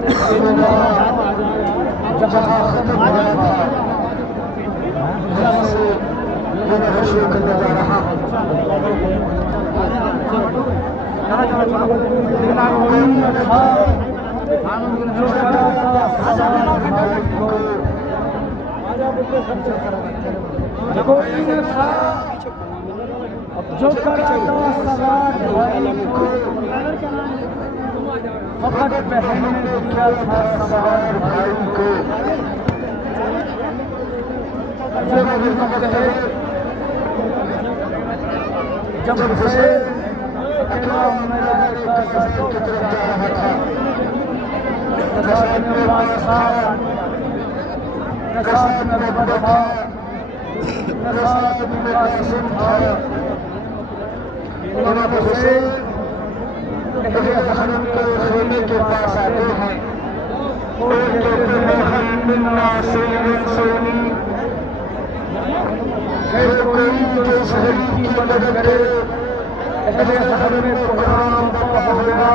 करने जा रहा हूँ। जो कराता सवार फकत बहन ने दिया था सवार भाई को। जब हुसैन अकेला मेरे साथ की तरफ जा रहा था, न साथ में वास था, न साथ में रबर था, न साथ में कासिम था। इमाम हुसैन अहले हसन के खलीफे के पास आते हैं और कहते हैं हम मिन नासिर सोनी, है कोई जो शहरी की मदद करे। अहले हसन में कोहराम हो गया,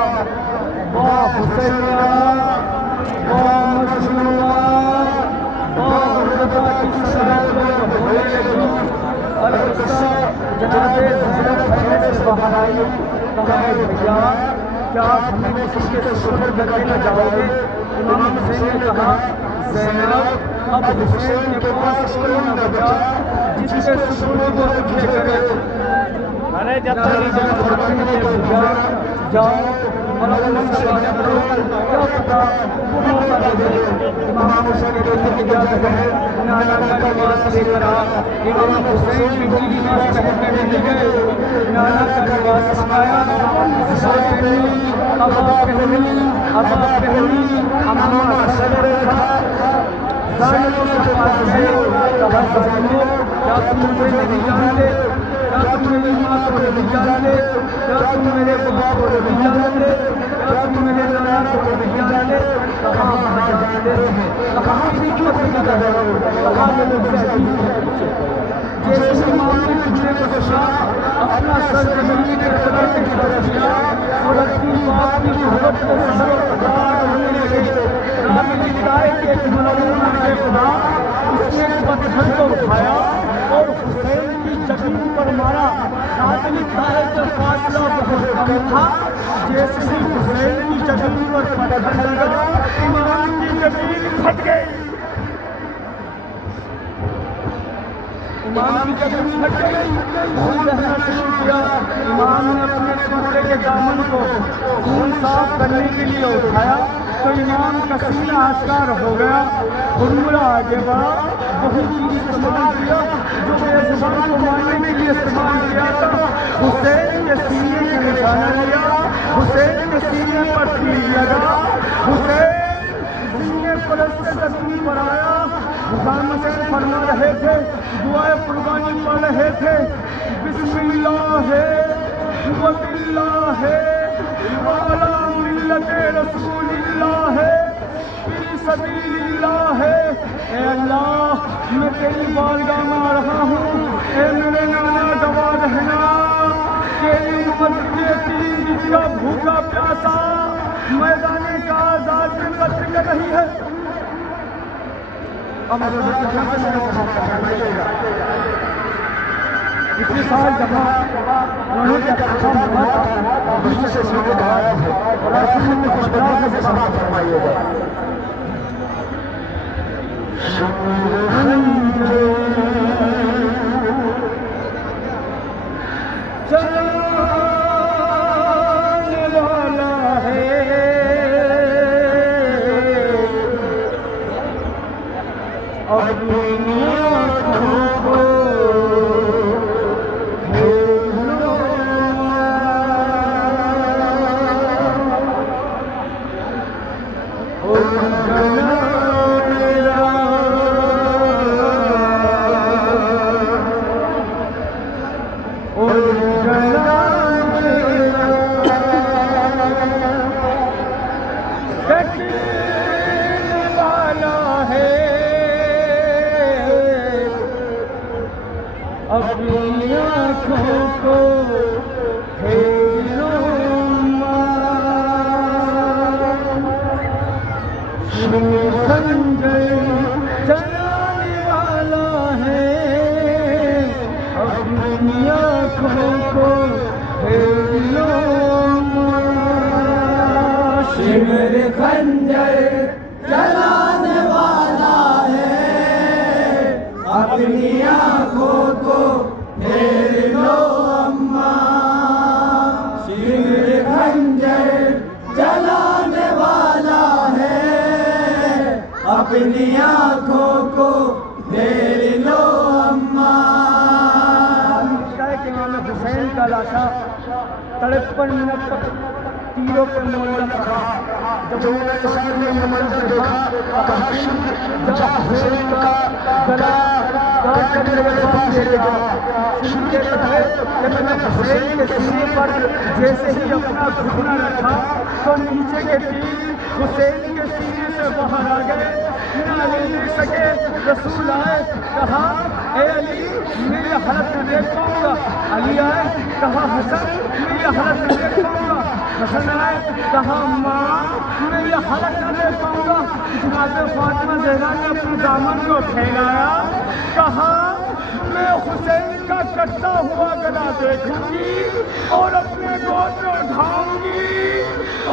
वाह हुसैनिया, वाह मजनूना, वाह रज़ा की सराय में होने लगी। अलबत्ता जनाबे ज़ैनब पहले से बाहर आई, कहा भैया क्या आप हमें किसी के सुपर करके न जाओगे? इमाम हुसैन ने कहा ज़ैनब अब हुसैन के पास कोई न बचा जिसके सुपने को रखे करे। अरे जब तक जाओ क्या पता इमाम हुसैन देखने की इजाजत है। नाना का लिबास लेकर आ, इमाम हुसैन की लिबास पहनने नहीं गए, नाना का लिबास मंगाया। अबा पहली अम्मा सदर था, जालिमों के पास गए, कहा जालिमों क्या तुम मुझे नहीं जानते? क्या तुम मेरी माँ को नहीं जानते? क्या तुम मेरे बाबा को नहीं जानते? क्या तुम मेरे नाना को नहीं जानते? कहा हाँ जानते हैं। कहा फिर क्यों पूछा करो? कहा मैंने जैसे मामले पूछने को सोचा, अपना सर जमीन के रखने की तरफ किया और अपनी बात की मोहब्बत को सरोकार होने लगे। राम लिखता है कि एक मलूना के खुदा उसने पत्थर को उठाया और हुसैन की जमीन पर मारा। रात लिखता है कि फासला बहुत कम था, जैसे ही हुसैन की जमीन पर पत्थर लगा इमाम की जमीन फट गई। इमाम की जमीन फट गई, खून बहना शुरू किया। इमाम ने अपने कुर्ते के दामन को खून साफ करने के लिए उठाया तो इमाम का सीना आश्कार हो गया। हुर्मुला आगे बढ़ा, वही चीज इस्तेमाल किया जो बेजुबान को मारने के लिए इस्तेमाल किया था। हुसैन के सीने का निशाना लिया, हुसैन के सीने पर तीर लगा, हुसैन सीने पर से जमीन पर आया। हुसैन हुसैन फरमा रहे थे, दुआए कुर्बानी पढ़ रहे थे, बिस्मिल्लाह वबिल्लाह वाला मिल्लते रसूलिल्लाह फी सबीलिल्लाह। ए अल्लाह मैं तेरी बारगाह में आ रहा हूँ, ए मेरे नाना गवाह रहना, तेरी उम्मत के 3 दिन का भूखा प्यासा मैदाने का आजाद में कत्ल कर रही है। इतने साल जहाँ उन्होंने काम हुआ था पीछे से सुनने गायब है और आखिर में कुछ बनाने से समाप्त फरमाइएगा। चलाने वाला है अपनी आँखों को अपनी आँखों को खंजर चलाने वाला है, अपनी आँखों को फेर लो अम्मा। शिमर खंजर चलाने वाला है, अपनी आँखों को फेर लो अम्मा। शिमर खंजर चलाने वाला है, अपनी आँखों को फेर लो अम्मा। कि इमाम हुसैन का लाशा 53 मिनट तक तीरों पे मोहल्ला रहा। जब उन्होंने सामने ये मंजर देखा, कहा जा हुसैन का गला काट कर मेरे पास ले गया। सिंह कहता है कि मैंने हुसैन के सीने पर जैसे ही अपना घुटना रखा तो नीचे के तीर हुसैन के सीने से बाहर आ गए। ना ले सके, रसूल आए, कहा ए अली मैं ये हालत में देख पाऊंगा। अली आए, कहा हसन मैं ये हालत में देख पाऊंगा। हसन आए, कहा माँ मैं ये हालत में देख पाऊंगा। जनाब फातिमा ज़हरा ने अपने दामन को फैलाया, कहा मैं हुसैन का कटता हुआ गला देखूंगी और अपने गोद में उठाऊंगी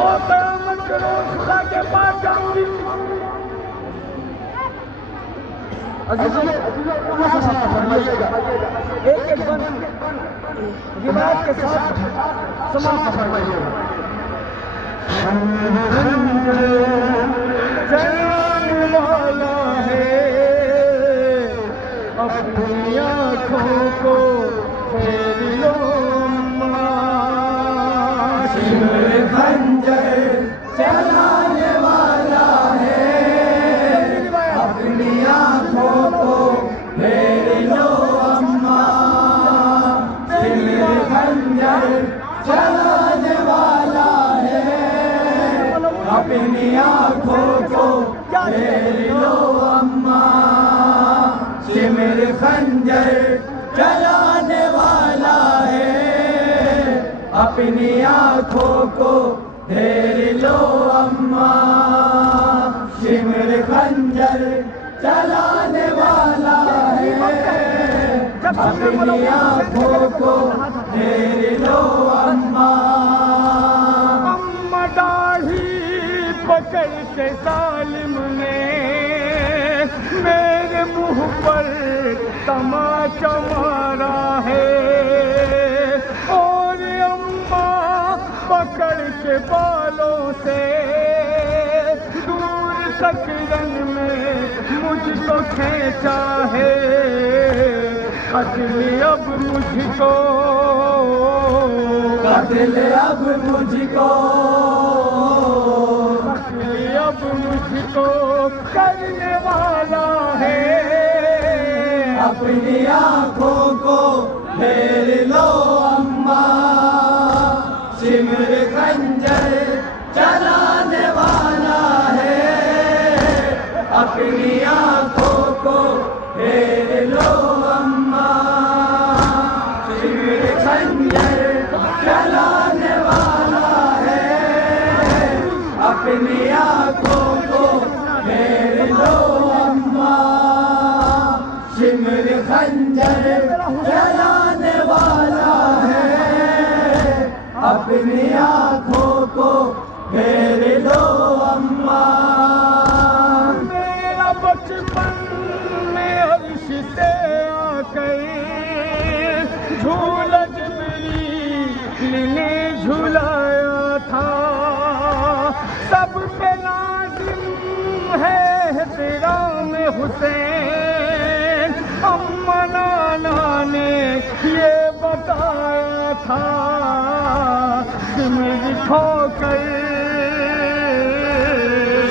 और क़यामत के रोज़ खुदा के पास जाऊंगी। एक एक बन रिवायत के साथ समाप्त फरमाइएगा। चलाने वाला है, अपनी आँखों को फेर लो अम्मा। शिमर खंजर चलाने वाला है, अपनी आँखों को फेर लो अम्मा। शिमर खंजर चलाने वाला है, अपनी आँखों को फेर लो अम्मा। शिमर खंजर चलाने वाला है, अपनी आँखों को फेर लो अम्मा। शिमर खंजर चलाने वाला है, अपनी आँखों को फेर लो अम्मा। अम्मा दाढ़ी पकड़ के जालिम ने मेरे मुँह पर तमाचा मारा है और अम्मा पकड़ के बालों से दूर तक रंग में मुझको खींचा है। कत्ल अब मुझको, कत्ल अब मुझको, कत्ल अब मुझको करने वाला है, अपनी आँखों को फेर लो अम्मा। शिमर खंजर चलाने वाला है, अपनी आँखों को फेर लो अम्मा। शिमर खंजर चलाने वाला है, अपनी आँखों को फेर लो अम्मा। शिमर खंजर चलाने वाला है, अपनी आँखों को फेर लो अम्मा। मेरा बचपन में अर्श से आकर झूला जिब्रील ने झुलाया था। सब पे लाजिम है एहतराम हुसैन, अम्मा नाना ने ये बताया था। सिमर ठोकर,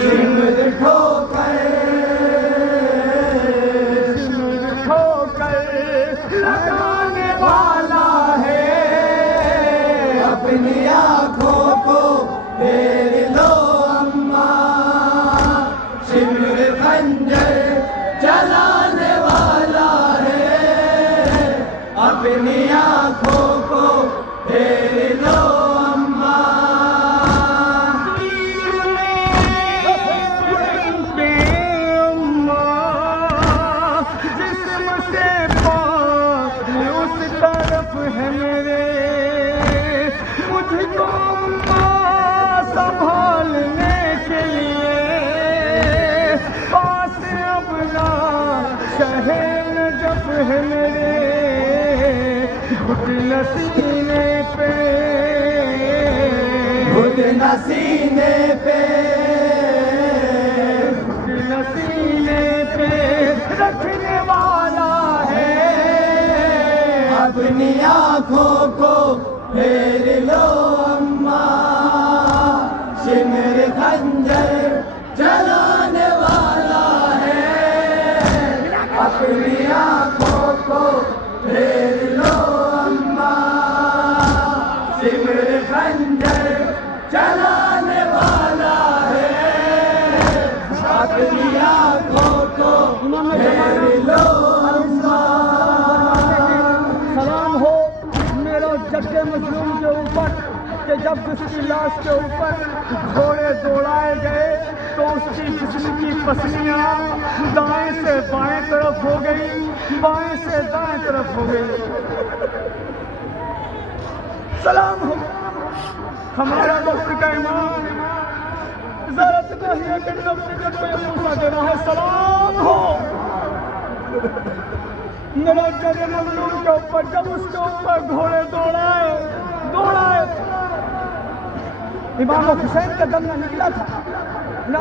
सिमर ठोकर, सिमर ठोकर लगाने वाला है, अपनी आँखों को फेर लो अम्मा। शिमर खंजर चलाने वाला है, अपनी आँखों को फेर लो अम्मा। तीर में है मेरे घुटन सीने पे, घुटन सीने पे, घुटन सीने पे रखने वाला है। अपनी आँखों को फेर लो अम्मा, शिमर खंजर चलाने वाला है। अपनी आँखों को फेर लो अम्मा, शिमर खंजर चलाने वाला है। अपनी आँखों को फेर लो अम्मा। सलाम हो मेरा जद्दे मजलूम के ऊपर कि जब उसकी लाश के ऊपर घोड़े दौड़ाए गए तो उसकी जिस्म की पसलियाँ दाएं से बाएं तरफ हो गई, बाएं से दाएं तरफ हो गई। सलाम हो हमारा वक्त का इमाम ज़रा तकहिया के नफ्स को मूसा दे रहा है। सलाम हो मेरा जद्दे मजलूम के ऊपर जब उसके ऊपर घोड़े दौड़ाए इमाम हुसैन का दम न निकला था ना,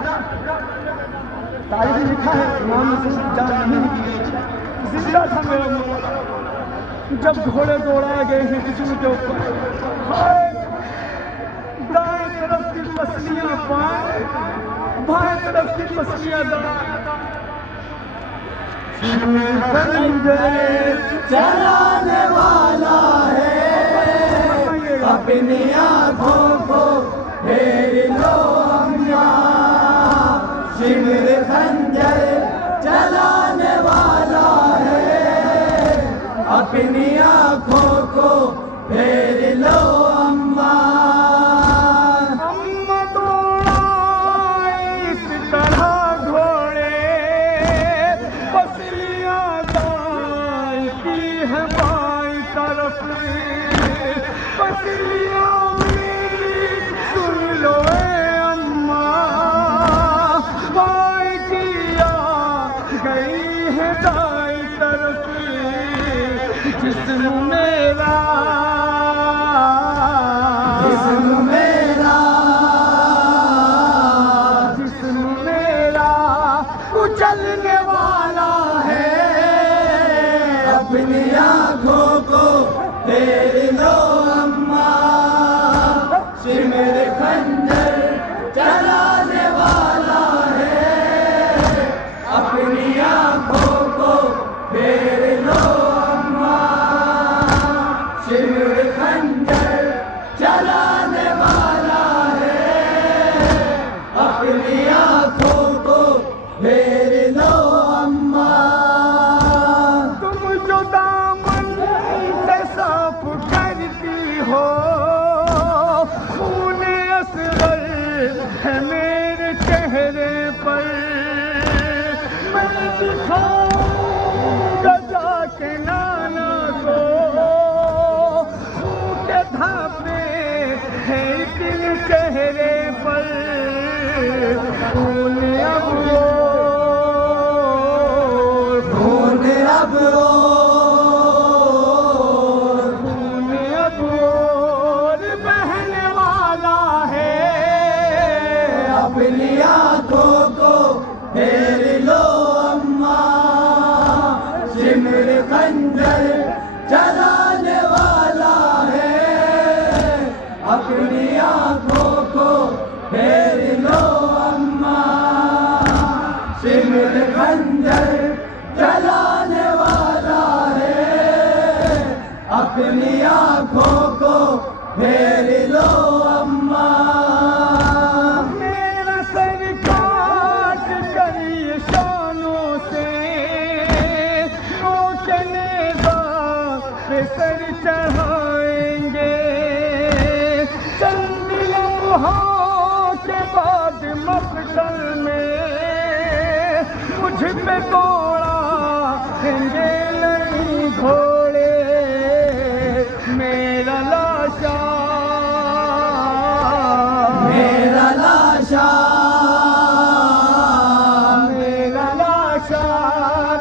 तारीख में लिखा है इमाम हुसैन जान नहीं निकली, जिंदा था मेरा मौला। जब घोड़े दौड़ाए गए हैं जिस्म के ऊपर, दाएं तरफ की पसलियां बाएं तरफ की पसलियां दाएं। चलाने वाला है। अपनी आँखों को फेर लो अम्मा, शिमर खंजर चलाने वाला है। अपनी आँखों को फेर लो अम्मा। अम्मा दौड़ाए इस तरह घोड़े, पसलियां दाएं की है बाईं तरफ, पसलियां मेरी सुन लो ए अम्मा, बाईं की आ गई है दाईं तरफ। जिस्म मेरा कुचलने वाला है। अपनी आँखों को फेर लो अम्मा, शिमर खंजर चलाने वाला है। अपनी आँखों को फेर लो अम्मा, शिमर खंजर चलाने वाला है। अपनी आँखों को फेर लो अम्मा। तुम जो दामन से साफ करती हो, खून असगर है मेरे चेहरे पर। मैं दिखाऊंगा जाके नाना को, के धापे है दिल चेहरे पर। खून अब बहने वाला है। अपनी आँखों को फेर लो अम्मा, शिमर खंजर चलाने वाला है। अपनी आँखों को फेर लो अम्मा, शिमर खंजर चलाने वाला है। अपनी आँखों को फेर लो अम्मा। मेरा सर काट कर ये शानों से, नोचने पे सर चढ़ाएंगे। चंद लम्हों के बाद मकतल में मुझ पे दौड़ाएंगे नहीं घोड़े। मेरा लाशा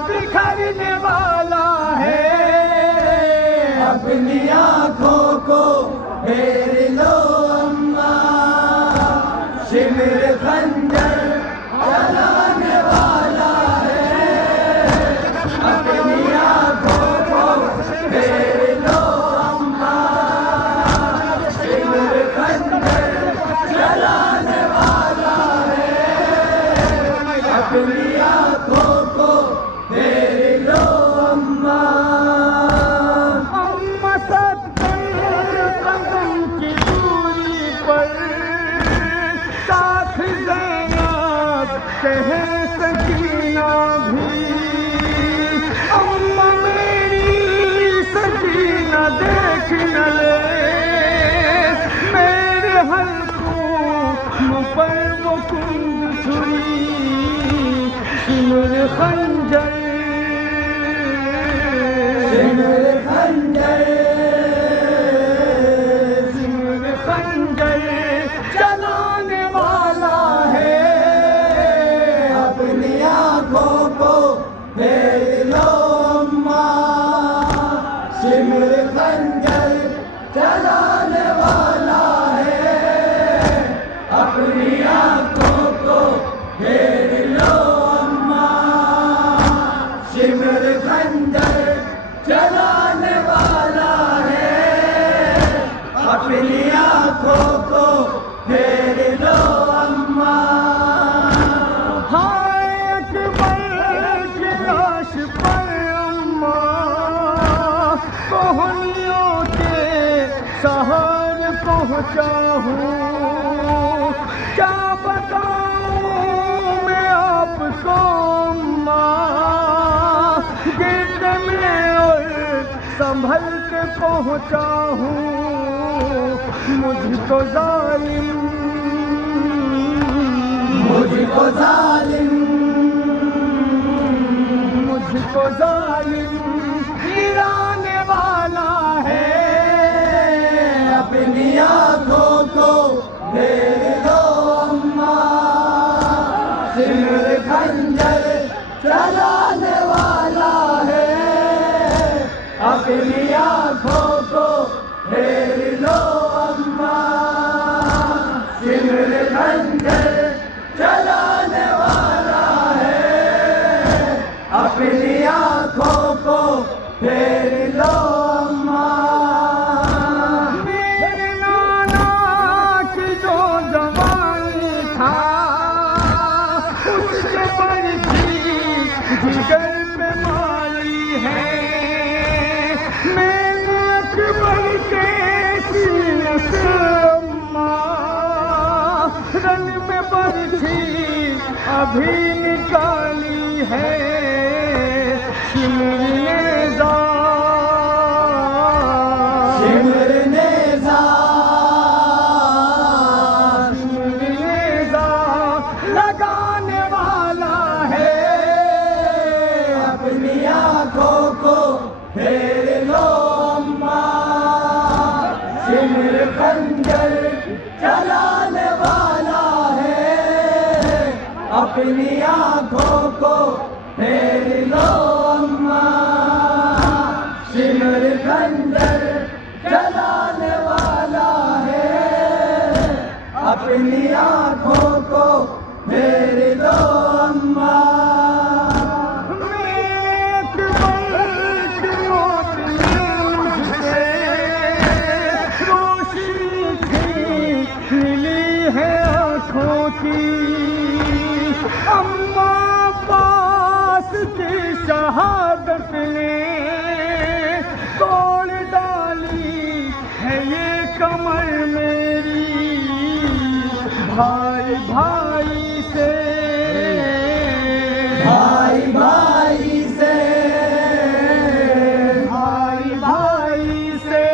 बिखरने वाला है। चलाने वाला है। अपनी आँखों को फेर लो अम्मा, सिमर खंजर चलाने वाला है। अपनी आँखों को फेर लो अम्मा। अम्मा सत्तर कदम की दूरी पर साथ ज़ैनब कह सकीना भी। अम्मा मेरी सकीना देख न ले मेरे हल्कों पर वो कुंद छुरी, सिमर खंजर सिमर खंजर सिमर खंजर चलाने वाला है। अपनी आँखों को फेर लो अम्मा, सिमर खंजर चलाने वाला है। अपनी आँखों को फेर लो अम्मा, सिमर खंजर चलाने वाला है। अपनी आँखों को फेर लो अम्मा। हाय अकबर की लाश पर अम्मा कोहनियों के शहर पहुँचा हूँ। क्या बताऊँ मैं आपको अम्मा, गिरद में और संभल के पहुँचा हूँ। मुझको जालिम मुझको जालिम मुझको जालिम गिराने वाला है। अपनी आँखों को फेर लो अम्मा, सिमर खंजर चलाने वाला है। अपनी आँखों को फेर लो अम्मा, सिमर खंजर चलाने वाला है। अपनी आँखों को फेर लो अम्मा। मेरे नाना की जो जवानी था उससे बड़ी जिगर पे मारी है। मैंने अकबर के सीने से अम्मा रन में बरछी अभी निकाली है। सिमर नेज़ा सिमर नेज़ा सिमर नेज़ा लगाने वाला है। अपनी आँखों को फेर लो अम्मा, सिमर खंजर चलाने वाला है। अपनी आँखों को फेर लो अम्मा, सिमर खंजर चलाने वाला है। अपनी आँखों को फेर लो अम्मा। अम्मा पास की शहादत ने तोड़ डाली है ये कमर मेरी। भाई भाई से भाई भाई से भाई भाई से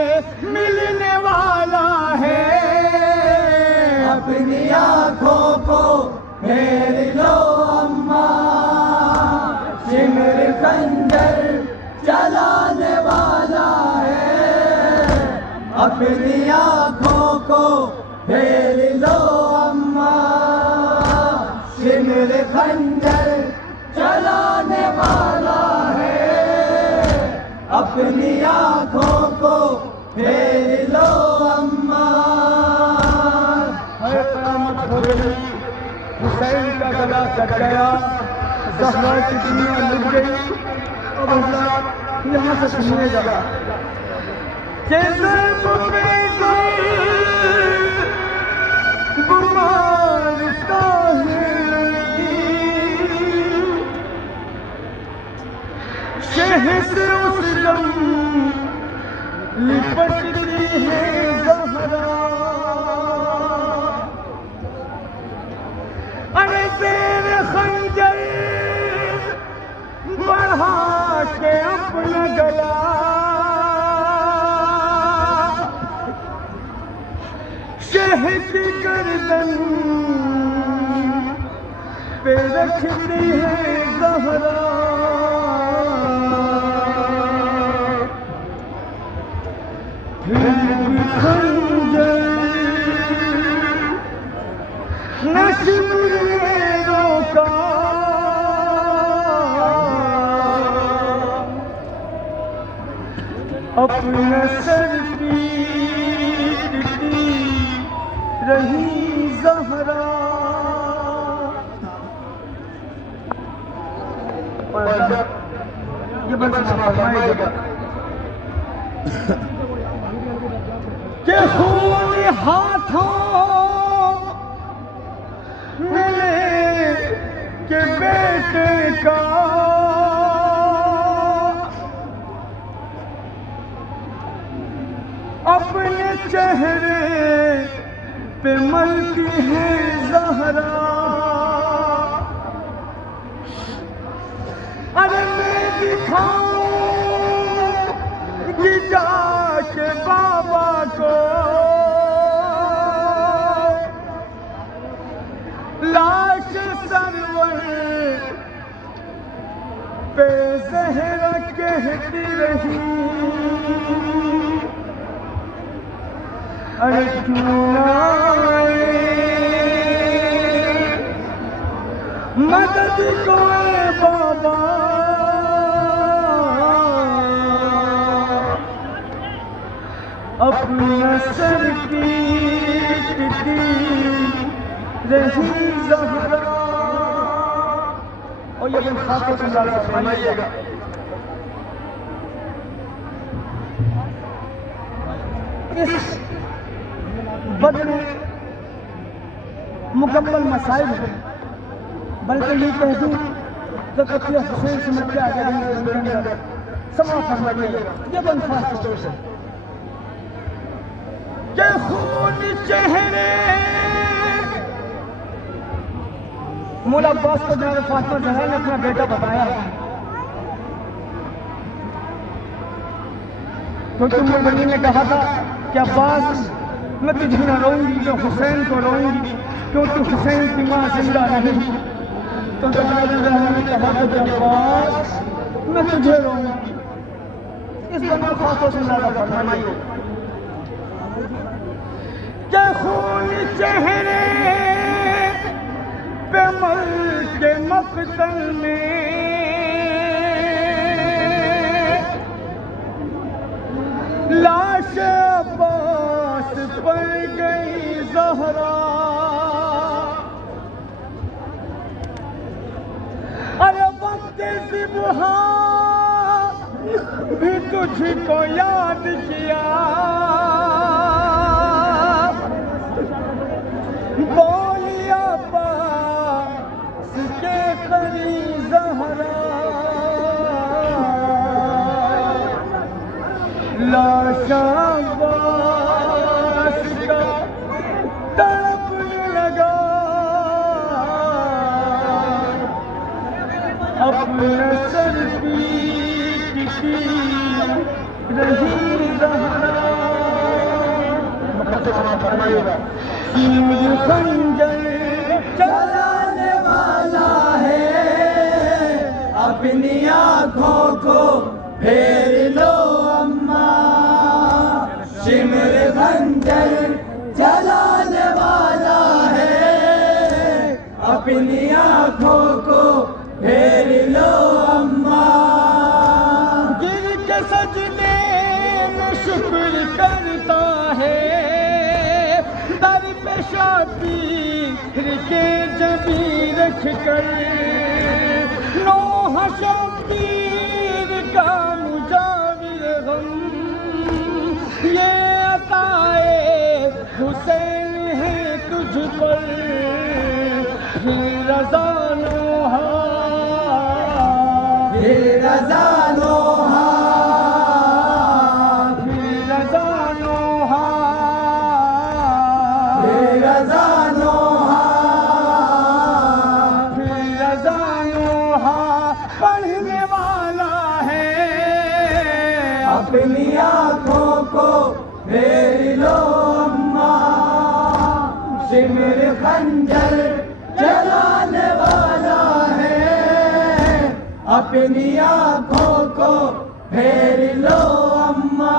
मिलने वाला है। अपनी आँखों को फेर लो अम्मा, सिमर खंजर चलाने वाला है। अपनी आँखों को फेर लो अम्मा, सिमर खंजर चलाने वाला है। अपनी आँखों को फेर लो अम्मा। है क़यामत हो गई, हुसैन का गला कट गया, ज़हरा की दुनिया लुट गई। अब हज़रात यहाँ से सुनिएगा, जैसे गुमारता है शहर उस दम लिपटती है ज़हरा। अरे तेर खंजर बढ़ा के अपना गला शहद गर्दन पे रखती है ज़हरा। फिर भी खंजर नस्ल ने रोका, अपने सर पीटती रही ज़हरा। ये बस फरमाइएगा कि खून हाथों मिले के बेटे का अपने चेहरे पे मलती है ज़हरा। अरे मैं दिखाऊंगी जाके बाबा को लाश सरवर पे ज़हरा कहती रही। अरे क्यों आए मदद को बाबा, अपना सर पीटती रही ज़हरा। और ये खाते फरमाइएगा, इस बदल मुकम्मल मसाइल है, बल्कि ये कह दूँ तो कत्ल हुसैन से मर आ गया है। समा फरमाइएगा, ये बन खास है कि खून चेहरे मौला अब्बास को जनाब फातिमा ज़हरा ने अपना बेटा बताया, क्योंकि मुर्बनी ने कहा था कि अब्बास मैं तुझे न रोऊंगी, मैं हुसैन को रोऊंगी, क्योंकि हुसैन की माँ जिंदा नहीं। तो जनाब ज़हरा ने कहा था कि अब्बास मैं तुझे रोऊंगी। इस बना खासों से ज़्यादा फरमाइए कि खून चेहरे पे मर के मक़तल में लाश अब्बास पर गई ज़हरा। अरे वक्त ज़िबहा भी तुझको याद किया, बोलिया अब्बास के करीब ज़हरा। लाश अब्बास का तड़पने लगा, अपने सर पीटती रही ज़हरा। तीर खंजर चलाने वाला है, अपनी आँखों को फेर लो अम्मा। शिमर खंजर चलाने वाला है, अपनी आँखों को फेर लो अम्मा। गिर के सजने में शुक्र करता है, दर पे शाबीर के जबी देख कर नौहा शब्बीर का मुजाविर गम, ये अताए हुसैन है तुझ पर ही रज़ा नौहा, हे रज़ा नौहा, ही रज़ा नौहा, हे रज़ा नौहा, ही रज़ा नौहा पढ़ने वाला है। अपनी आँखों को फेर लो अम्मा, शिमर खंजर चलाने वाला है। अपनी आँखों को फेर लो अम्मा,